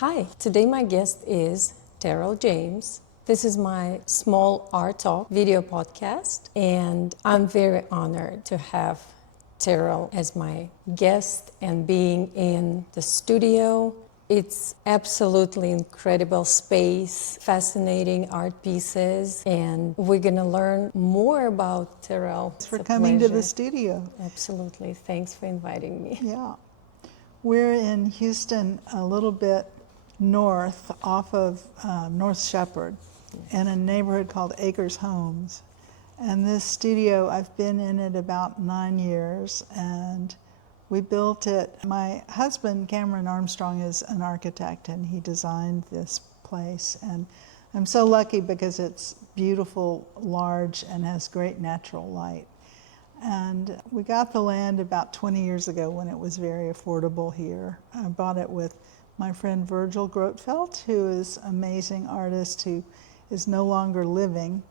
Hi, today my guest is Terrell James. This is my small art talk video podcast, and I'm very honored to have Terrell as my guest and being in the studio. It's absolutely incredible space, fascinating art pieces, and we're gonna learn more about Terrell. Thanks for coming to the studio. Absolutely. Thanks for inviting me. Yeah. We're in Houston, a little bit north off of North Shepherd, in a neighborhood called Acres Homes. And this studio, I've been in it about 9 years, and we built it. My husband, Cameron Armstrong, is an architect, and he designed this place. And I'm so lucky because it's beautiful, large, and has great natural light. And we got the land about 20 years ago when it was very affordable here. I bought it with my friend Virgil Grotfeld, who is an amazing artist who is no longer living.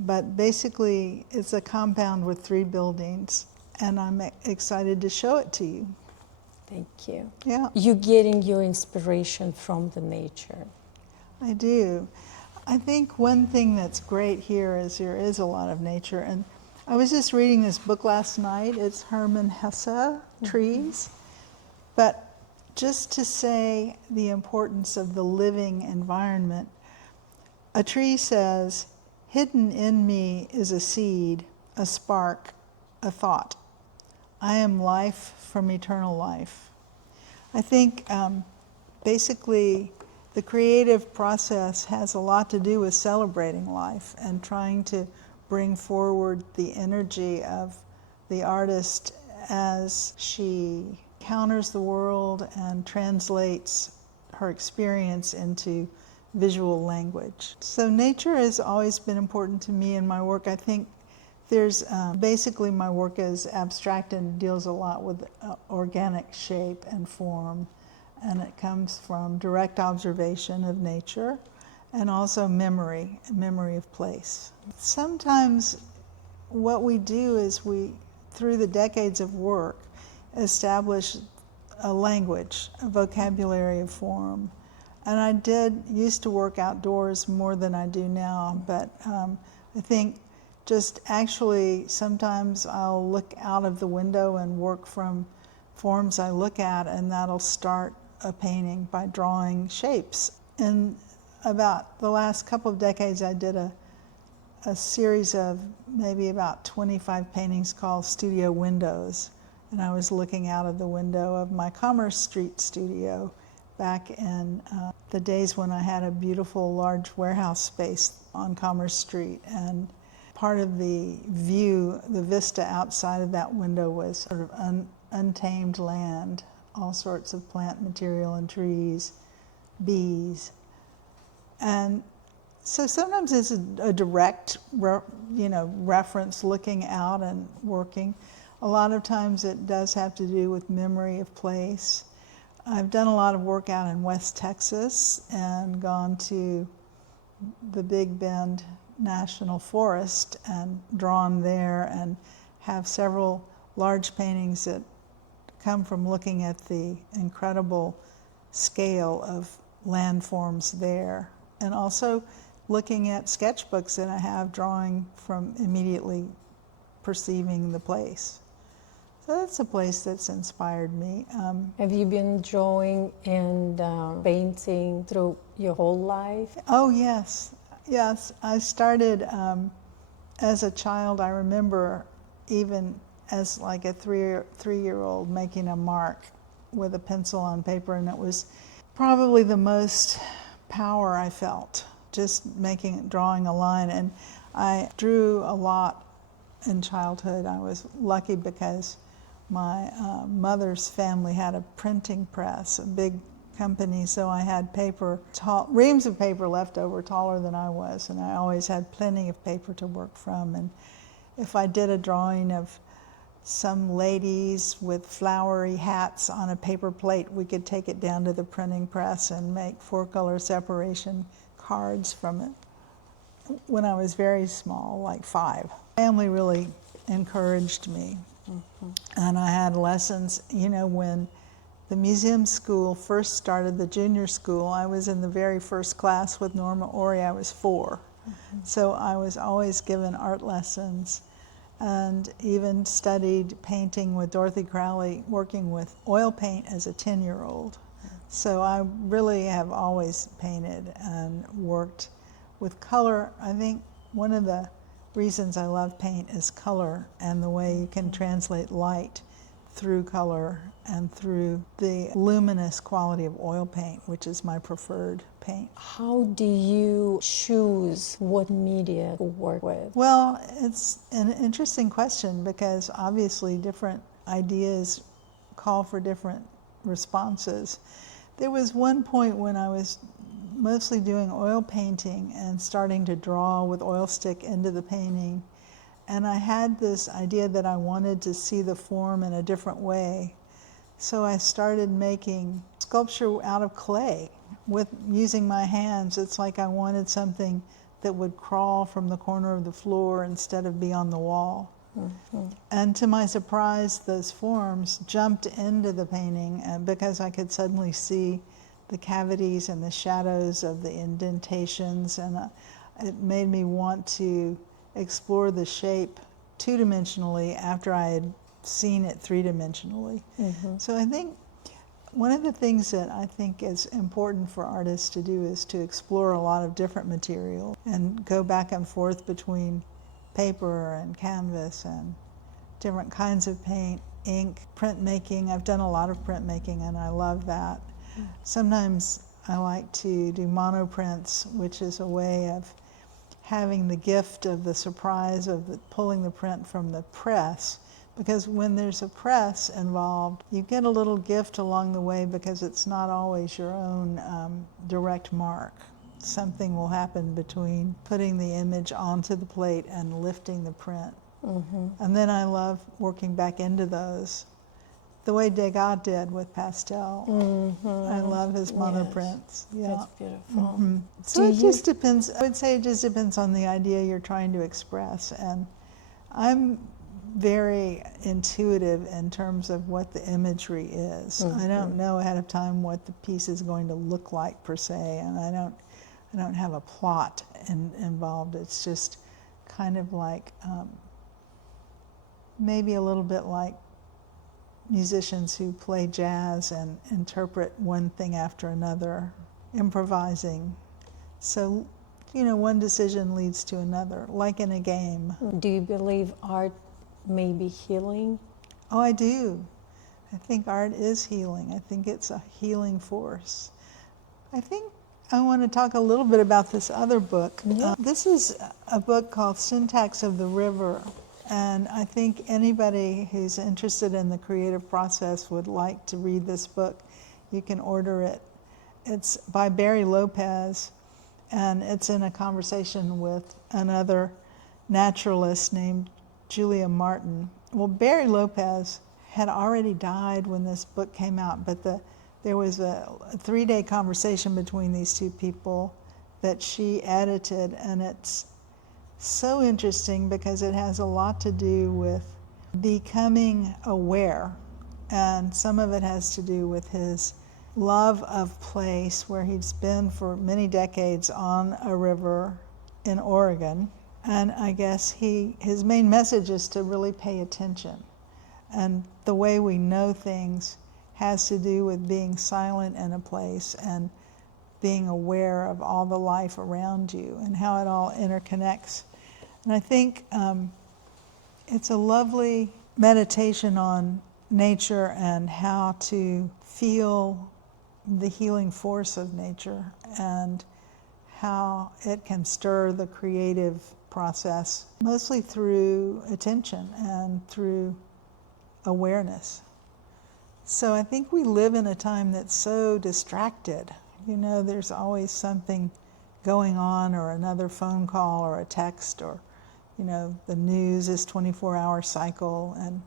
But basically, it's a compound with 3 buildings, and I'm excited to show it to you. Thank you. Yeah. You're getting your inspiration from the nature. I do. I think one thing that's great here is there is a lot of nature. And I was just reading this book last night. It's Hermann Hesse, Trees. But just to say the importance of the living environment, a tree says, "Hidden in me is a seed, a spark, a thought. I am life from eternal life." I think basically the creative process has a lot to do with celebrating life and trying to bring forward the energy of the artist as she counters the world and translates her experience into visual language. So nature has always been important to me in my work. I think there's basically my work is abstract and deals a lot with organic shape and form, and it comes from direct observation of nature and also memory of place. Sometimes what we do is we, through the decades of work, establish a language, a vocabulary of form. And I used to work outdoors more than I do now, but I think just actually sometimes I'll look out of the window and work from forms I look at, and that'll start a painting by drawing shapes. And about the last couple of decades, I did a series of maybe about 25 paintings called Studio Windows. And I was looking out of the window of my Commerce Street studio back in the days when I had a beautiful large warehouse space on Commerce Street. And part of the view, the vista outside of that window was sort of untamed land, all sorts of plant material and trees, bees. And so sometimes it's a direct reference, looking out and working. A lot of times it does have to do with memory of place. I've done a lot of work out in West Texas and gone to the Big Bend National Forest and drawn there, and have several large paintings that come from looking at the incredible scale of landforms there, and also looking at sketchbooks that I have, drawing from immediately perceiving the place. So that's a place that's inspired me. Have you been drawing and painting through your whole life? Oh, yes. Yes, I started as a child. I remember even as like a three-year-old making a mark with a pencil on paper, and it was probably the most power I felt, just drawing a line. And I drew a lot in childhood. I was lucky because my mother's family had a printing press, a big company, so I had reams of paper left over, taller than I was, and I always had plenty of paper to work from. And if I did a drawing of some ladies with flowery hats on a paper plate, we could take it down to the printing press and make 4-color separation cards from it when I was very small, like 5. Family really encouraged me. And I had lessons, when the museum school first started, the junior school, I was in the very first class with Norma Ori. I was 4. So I was always given art lessons and even studied painting with Dorothy Crowley, working with oil paint as a 10-year-old. So I really have always painted and worked with color. I think one of the reasons I love paint is color and the way you can translate light through color and through the luminous quality of oil paint, which is my preferred paint. How do you choose what media to work with? Well, it's an interesting question because obviously different ideas call for different responses. There was one point when I was mostly doing oil painting and starting to draw with oil stick into the painting, and I had this idea that I wanted to see the form in a different way. So I started making sculpture out of clay with using my hands. It's like I wanted something that would crawl from the corner of the floor instead of be on the wall. Mm-hmm. And to my surprise, those forms jumped into the painting because I could suddenly see the cavities and the shadows of the indentations, and it made me want to explore the shape two-dimensionally after I had seen it three-dimensionally. Mm-hmm. So I think one of the things that I think is important for artists to do is to explore a lot of different material and go back and forth between paper and canvas and different kinds of paint, ink, printmaking. I've done a lot of printmaking and I love that. Mm. Sometimes I like to do monoprints, which is a way of having the gift of the surprise of pulling the print from the press. Because when there's a press involved, you get a little gift along the way because it's not always your own direct mark. Something will happen between putting the image onto the plate and lifting the print. Mm-hmm. And then I love working back into those, the way Degas did with pastel. Mm-hmm. I love his monoprints. Yes. Yeah. That's beautiful. Mm-hmm. So it just depends. I would say it just depends on the idea you're trying to express. And I'm very intuitive in terms of what the imagery is. Mm-hmm. I don't know ahead of time what the piece is going to look like per se, and I don't have a plot involved. It's just kind of like maybe a little bit like musicians who play jazz and interpret one thing after another, improvising. So, one decision leads to another, like in a game. Do you believe art may be healing? Oh, I do. I think art is healing. I think it's a healing force. I think I want to talk a little bit about this other book. Yeah. This is a book called Syntax of the River, and I think anybody who's interested in the creative process would like to read this book. You can order it. It's by Barry Lopez, and it's in a conversation with another naturalist named Julia Martin. Well, Barry Lopez had already died when this book came out, but there was a 3-day conversation between these two people that she edited, and it's so interesting because it has a lot to do with becoming aware, and some of it has to do with his love of place where he's been for many decades on a river in Oregon. And I guess his main message is to really pay attention. And the way we know things has to do with being silent in a place and being aware of all the life around you and how it all interconnects. And I think it's a lovely meditation on nature and how to feel the healing force of nature and how it can stir the creative process, mostly through attention and through awareness. So I think we live in a time that's so distracted. There's always something going on, or another phone call or a text, or the news is 24-hour cycle. And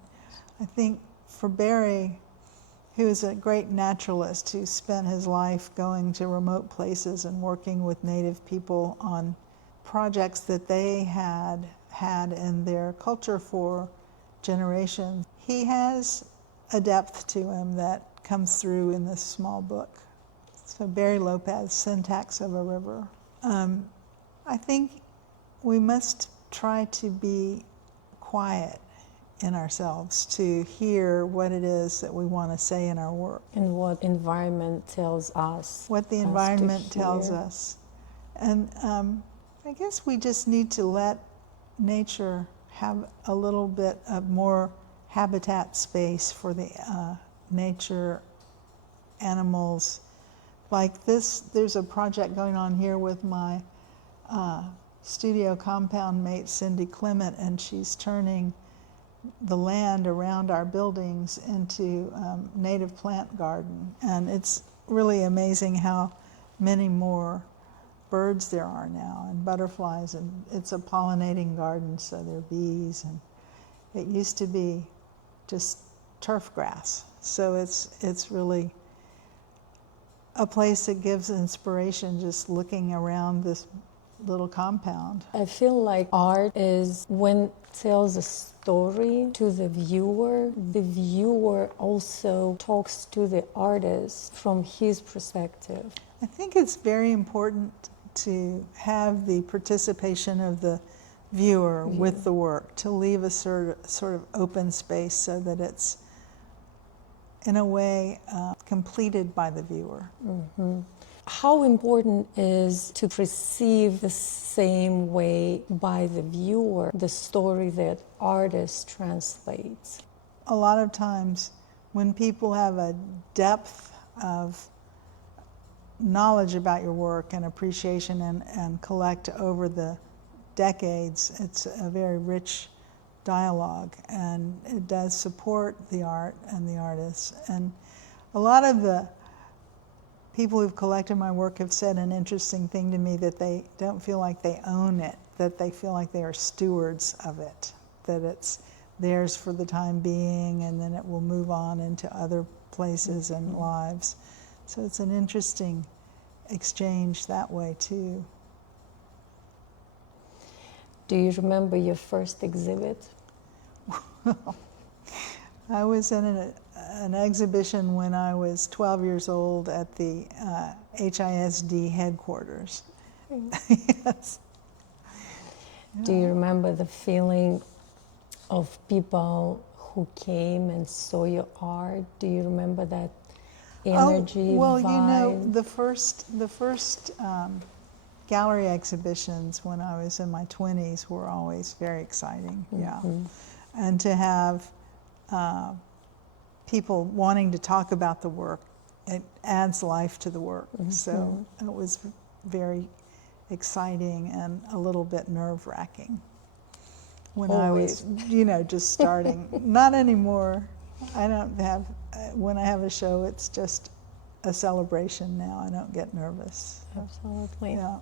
I think for Barry, who is a great naturalist who spent his life going to remote places and working with native people on projects that they had in their culture for generations, he has a depth to him that comes through in this small book. So Barry Lopez, Syntax of a River. I think we must try to be quiet in ourselves to hear what it is that we want to say in our work. And what environment tells us. What the environment tells us. And I guess we just need to let nature have a little bit of more habitat space for the nature animals. Like this, there's a project going on here with my studio compound mate Cindy Clement, and she's turning the land around our buildings into native plant garden. And it's really amazing how many more birds there are now, and butterflies, and it's a pollinating garden, so there are bees, and it used to be just turf grass. So it's really a place that gives inspiration just looking around this little compound. I feel like art is when it tells a story to the viewer also talks to the artist from his perspective. I think it's very important to have the participation of the viewer with the work, to leave a sort of open space so that it's, in a way, completed by the viewer. Mm-hmm. How important is to perceive the same way by the viewer the story that artist translates? A lot of times when people have a depth of knowledge about your work and appreciation and collect over the decades, it's a very rich dialogue, and it does support the art and the artists. And a lot of the people who've collected my work have said an interesting thing to me, that they don't feel like they own it, that they feel like they are stewards of it, that it's theirs for the time being, and then it will move on into other places and lives. So it's an interesting exchange that way too. Do you remember your first exhibit? I was in an exhibition when I was 12 years old at the HISD headquarters. Yes. Do you remember the feeling of people who came and saw your art? Do you remember that energy, well, vibe? you know, the first gallery exhibitions when I was in my 20s were always very exciting. Yeah, and to have people wanting to talk about the work, it adds life to the work. So it was very exciting and a little bit nerve-wracking when Always. I was, you know, just starting. Not anymore. I don't have, when I have a show, it's just a celebration now. I don't get nervous. Absolutely. Yeah.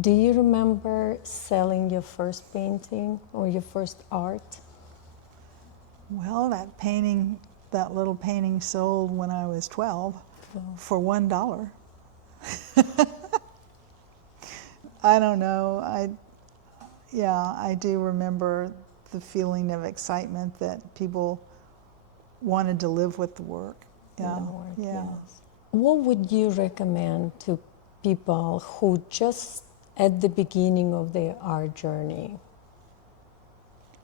Do you remember selling your first painting or your first art? Well, that little painting sold when I was 12 for $1. I don't know. I do remember the feeling of excitement that people wanted to live with the work. Yeah. Yes. What would you recommend to people who just at the beginning of their art journey?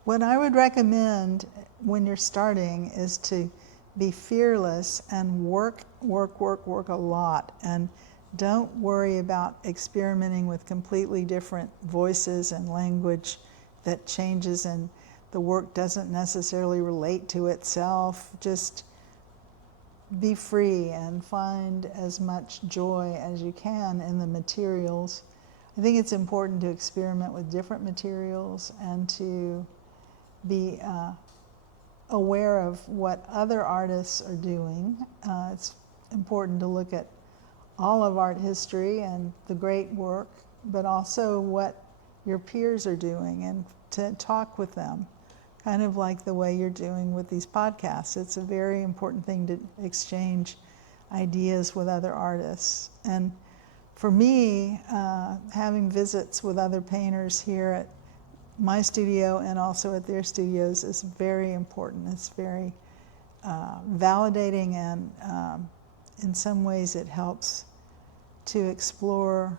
What I would recommend when you're starting is to be fearless and work a lot, and don't worry about experimenting with completely different voices and language that changes and the work doesn't necessarily relate to itself. Just be free and find as much joy as you can in the materials. I think it's important to experiment with different materials and to be aware of what other artists are doing. It's important to look at all of art history and the great work, but also what your peers are doing and to talk with them, kind of like the way you're doing with these podcasts. It's a very important thing to exchange ideas with other artists. And for me, having visits with other painters here at my studio and also at their studios is very important. It's very validating, and in some ways it helps to explore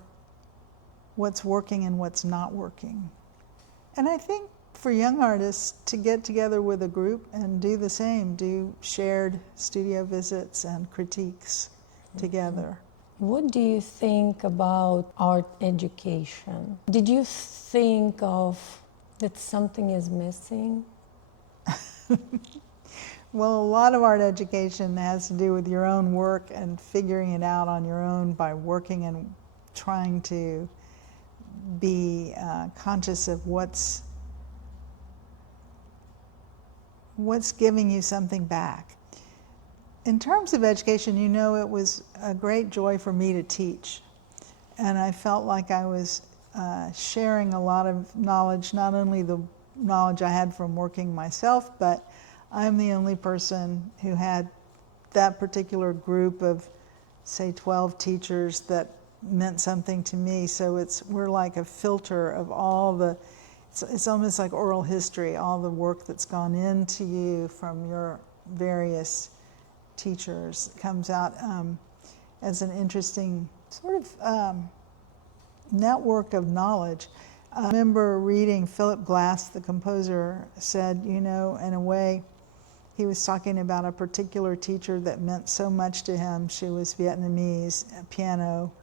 what's working and what's not working. And I think for young artists to get together with a group and do the same, do shared studio visits and critiques together. What do you think about art education? Did you think of that something is missing? Well, a lot of art education has to do with your own work and figuring it out on your own by working and trying to be conscious of what's giving you something back. In terms of education, it was a great joy for me to teach. And I felt like I was sharing a lot of knowledge, not only the knowledge I had from working myself, but I'm the only person who had that particular group of, say, 12 teachers that meant something to me. So we're like a filter of all the, it's almost like oral history, all the work that's gone into you from your various teachers comes out as an interesting sort of network of knowledge. I remember reading Philip Glass, the composer, said, in a way, he was talking about a particular teacher that meant so much to him. She was Vietnamese, piano.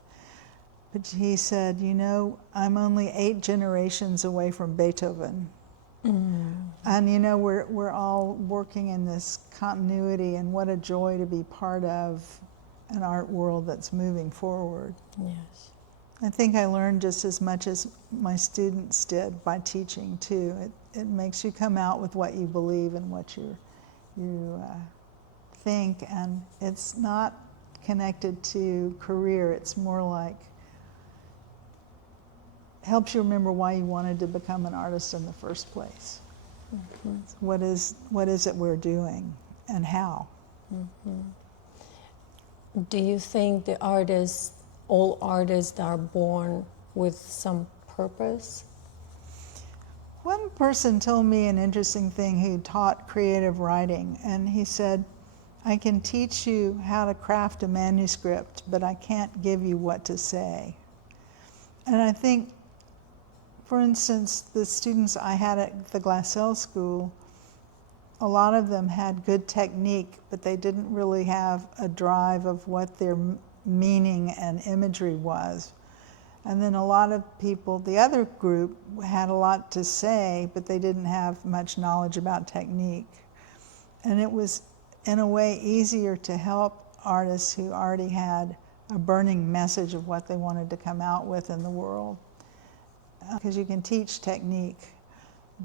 But he said, I'm only 8 generations away from Beethoven. And we're all working in this continuity, and what a joy to be part of an art world that's moving forward. Yes. I think I learned just as much as my students did by teaching too. It makes you come out with what you believe and what you think, and it's not connected to career. It's more like helps you remember why you wanted to become an artist in the first place. Mm-hmm. What is it we're doing and how? Mm-hmm. Do you think all artists are born with some purpose? One person told me an interesting thing who taught creative writing, and he said, I can teach you how to craft a manuscript, but I can't give you what to say. And I think, for instance, the students I had at the Glassell School, a lot of them had good technique, but they didn't really have a drive of what their meaning and imagery was. And then a lot of people, the other group, had a lot to say, but they didn't have much knowledge about technique. And it was, in a way, easier to help artists who already had a burning message of what they wanted to come out with in the world. Because you can teach technique,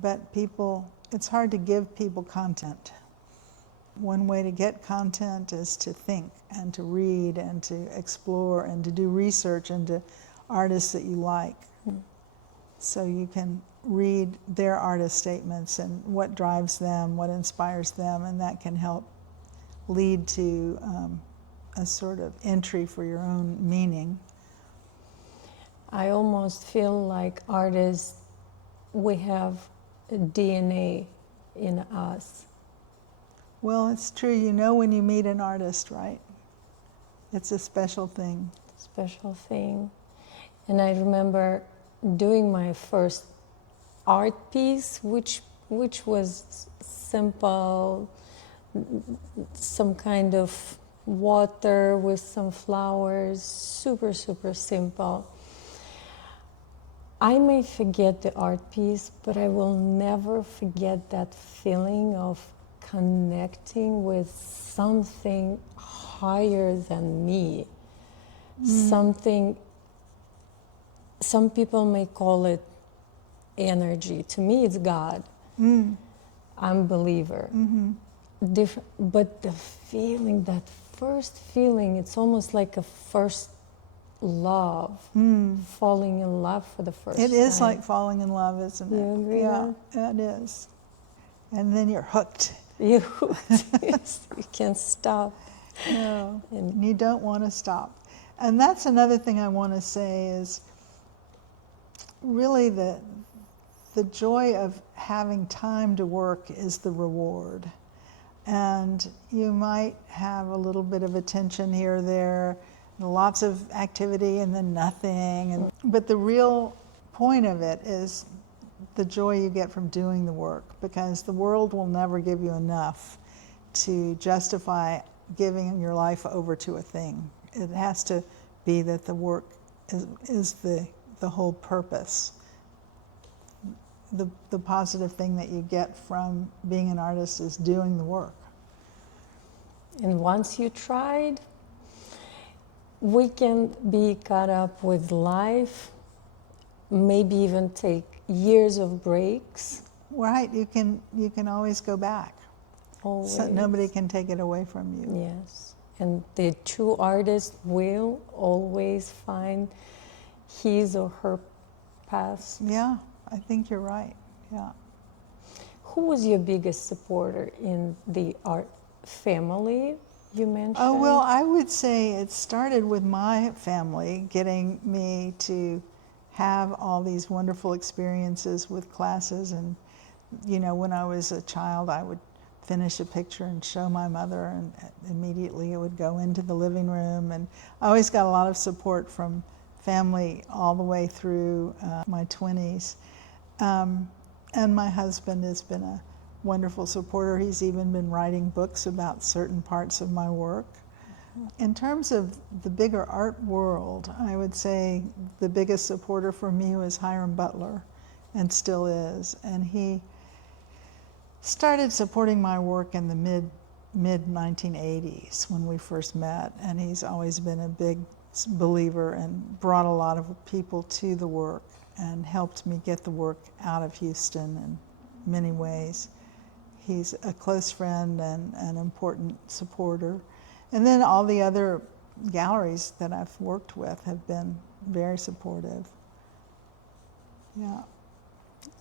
but it's hard to give people content. One way to get content is to think and to read and to explore and to do research into artists that you like. So you can read their artist statements and what drives them, what inspires them, and that can help lead to a sort of entry for your own meaning. I almost feel like artists, we have a DNA in us. Well, it's true. When you meet an artist, right? It's a special thing. Special thing. And I remember doing my first art piece, which was simple, some kind of water with some flowers, super, super simple. I may forget the art piece, but I will never forget that feeling of connecting with something higher than me. Something, some people may call it energy. To me, it's God. I'm a believer. But the feeling, that first feeling, it's almost like a first love, falling in love for the first time. It is like falling in love, isn't it? You agree? Yeah, it is. And then you're hooked. You're hooked. You can't stop. No, and you don't want to stop. And that's another thing I want to say is really the joy of having time to work is the reward. And you might have a little bit of attention here or there, lots of activity and then nothing. But the real point of it is the joy you get from doing the work, because the world will never give you enough to justify giving your life over to a thing. It has to be that the work is the whole purpose. The positive thing that you get from being an artist is doing the work. And once you tried, we can be caught up with life, maybe even take years of breaks. Right, you can always go back. Always. So nobody can take it away from you. Yes, and the true artist will always find his or her path. Yeah, I think you're right. Yeah. Who was your biggest supporter in the art family you mentioned? Oh, well, I would say it started with my family getting me to have all these wonderful experiences with classes. And, you know, when I was a child, I would finish a picture and show my mother, and immediately it would go into the living room. And I always got a lot of support from family all the way through my 20s. And my husband has been a wonderful supporter. He's even been writing books about certain parts of my work. In terms of the bigger art world, I would say the biggest supporter for me was Hiram Butler, and still is. And he started supporting my work in the mid 1980s when we first met, and he's always been a big believer and brought a lot of people to the work and helped me get the work out of Houston in many ways. He's a close friend and an important supporter. And then all the other galleries that I've worked with have been very supportive. Yeah.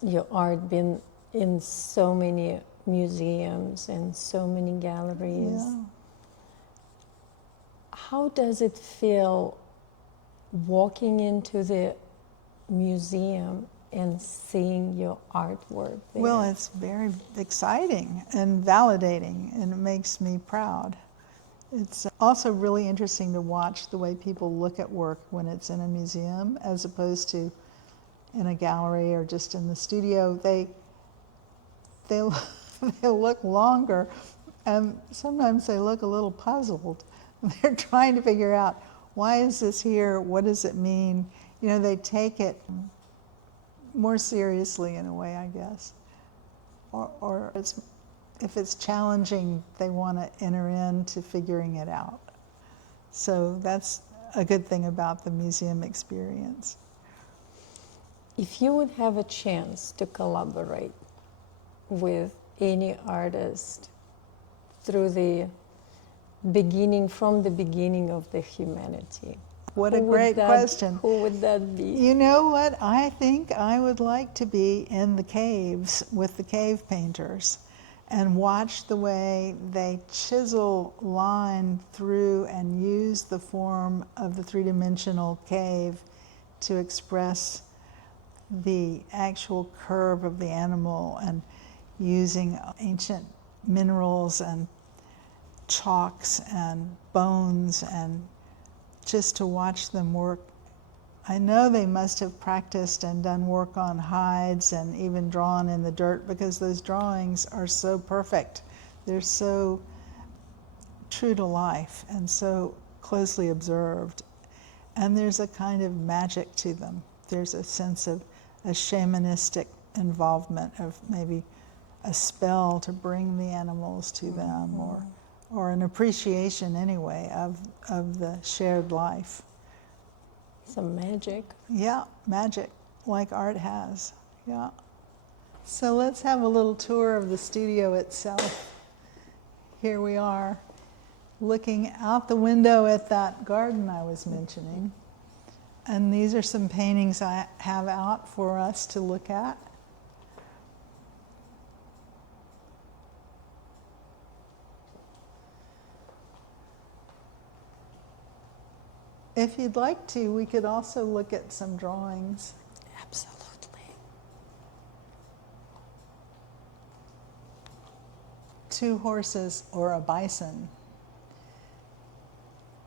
Your art been in so many museums and so many galleries. Yeah. How does it feel walking into the museum and seeing your artwork there? Well, it's very exciting and validating, and it makes me proud. It's also really interesting to watch the way people look at work when it's in a museum as opposed to in a gallery or just in the studio. They look longer, and sometimes they look a little puzzled. They're trying to figure out, why is this here? What does it mean? You know, they take it more seriously in a way, I guess. Or if it's challenging, they want to enter into figuring it out. So that's a good thing about the museum experience. If you would have a chance to collaborate with any artist through the beginning, from the beginning of the humanity, What a great question. Who would that be? You know what? I think I would like to be in the caves with the cave painters and watch the way they chisel line through and use the form of the three-dimensional cave to express the actual curve of the animal, and using ancient minerals and chalks and bones, and just to watch them work. I know they must have practiced and done work on hides and even drawn in the dirt, because those drawings are so perfect. They're so true to life and so closely observed. And there's a kind of magic to them. There's a sense of a shamanistic involvement of maybe a spell to bring the animals to them, or an appreciation anyway of the shared life. Some magic. Yeah, magic, like art has. Yeah. So let's have a little tour of the studio itself. Here we are, looking out the window at that garden I was mentioning. And these are some paintings I have out for us to look at. If you'd like to, we could also look at some drawings. Absolutely. 2 horses or a bison.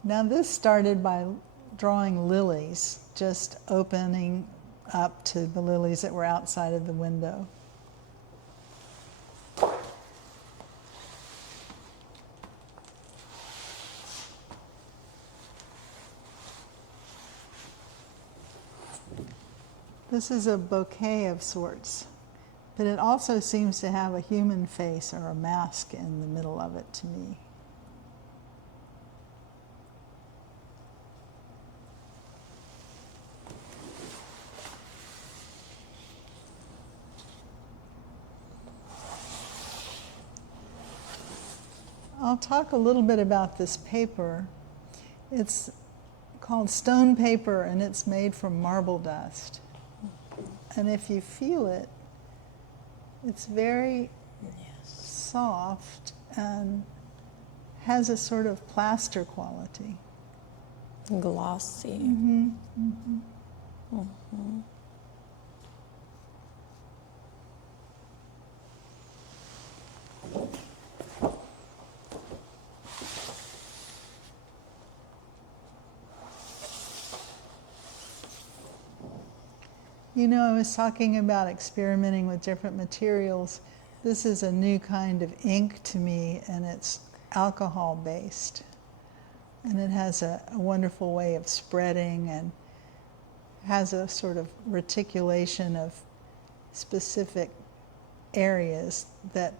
Now this started by drawing lilies, just opening up to the lilies that were outside of the window. This is a bouquet of sorts, but it also seems to have a human face or a mask in the middle of it to me. I'll talk a little bit about this paper. It's called stone paper, and it's made from marble dust. And if you feel it, it's very soft and has a sort of plaster quality. Glossy. Mm-hmm. Mm-hmm. Mm-hmm. You know, I was talking about experimenting with different materials. This is a new kind of ink to me, and it's alcohol-based. And it has a wonderful way of spreading and has a sort of reticulation of specific areas that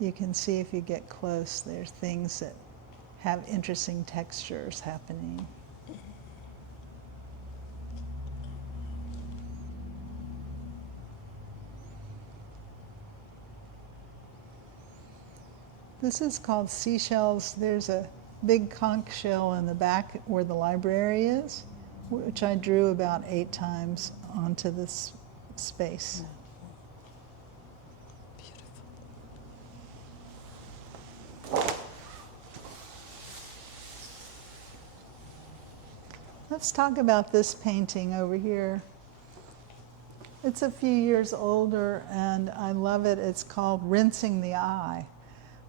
you can see if you get close. There's things that have interesting textures happening. This is called seashells. There's a big conch shell in the back where the library is, which I drew about 8 times onto this space. Beautiful. Let's talk about this painting over here. It's a few years older, and I love it. It's called Rinsing the Eye,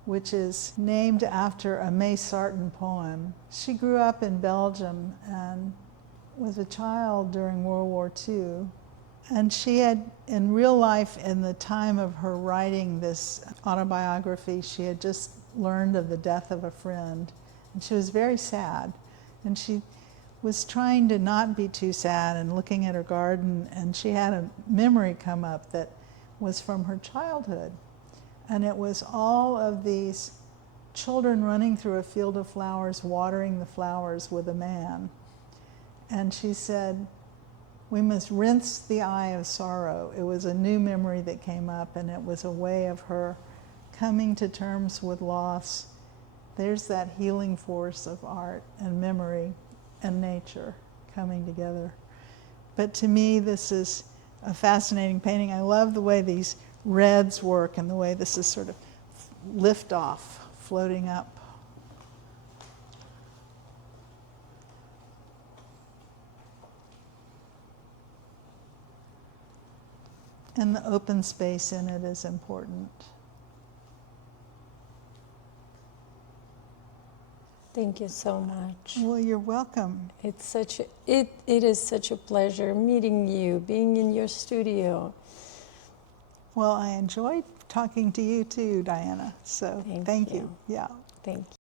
which is named after a May Sarton poem. She grew up in Belgium and was a child during World War II. And she had, in real life, in the time of her writing this autobiography, she had just learned of the death of a friend. And she was very sad. And she was trying to not be too sad and looking at her garden, and she had a memory come up that was from her childhood. And it was all of these children running through a field of flowers, watering the flowers with a man. And she said, we must rinse the eye of sorrow. It was a new memory that came up, and it was a way of her coming to terms with loss. There's that healing force of art and memory and nature coming together. But to me, this is a fascinating painting. I love the way these reds work and the way this is sort of lift off, floating up. And the open space in it is important. Thank you so much. Well, you're welcome. It is such a pleasure meeting you, being in your studio. Well, I enjoyed talking to you too, Diana. So thank you. Yeah. Thank you.